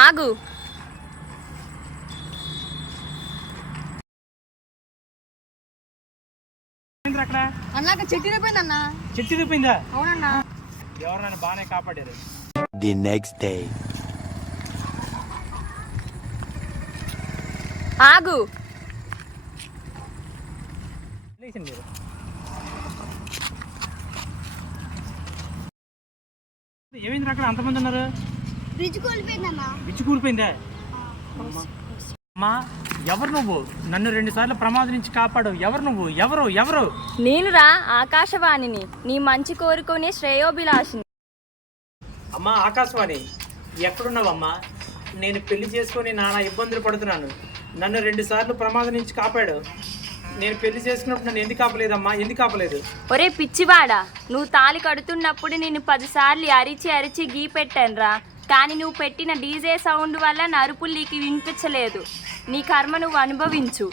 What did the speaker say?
ఆగు. అక్కడ అన్నాక చెట్టు ఇరిపోయిందన్నా. చెట్టు ఇరిపోయిందా? అవునన్నా. ఎవరైనా బాగానే కాపాడారు. The next day. ఆగు. ఏమైంది అక్కడ అంతమంది ఉన్నారు? బ్రిడ్జ్ కూలిపోయిందన్నా. బ్రిడ్జ్ కూలిపోయిందా? అమ్మా ఎవరు నువ్వు? నన్ను 2 సార్లు ప్రమాదం నుంచి కాపాడు. ఎవరు నువ్వు? ఎవరు ఎవరు? నేనురా ఆకాశవాణిని, నీ మంచి కోరుకునే శ్రేయోభిలాషిని. అమ్మా ఆకాశవాణి, ఎక్కడున్నావమ్మా? నేను పెళ్లి చేసుకొని నానా ఇబ్బందులు పడుతున్నాను. నన్ను 2 సార్లు ప్రమాదం నుంచి కాపాడు. నేను పెళ్లి చేసుకున్నప్పుడు నన్ను ఎందుకు ఆపలేదమ్మా? ఎందుకు ఆపలేదు? ఒరే పిచ్చివాడా, నువ్వు తాళి కడుతున్నప్పుడు నేను 10 సార్లు అరిచి అరిచి గీ పెట్టానురా. కానీ నువ్వు పెట్టిన డీజే సౌండ్ వల్ల నా అరుపులు నీకు వినిపించలేదు. నీ కర్మ నువ్వు అనుభవించు.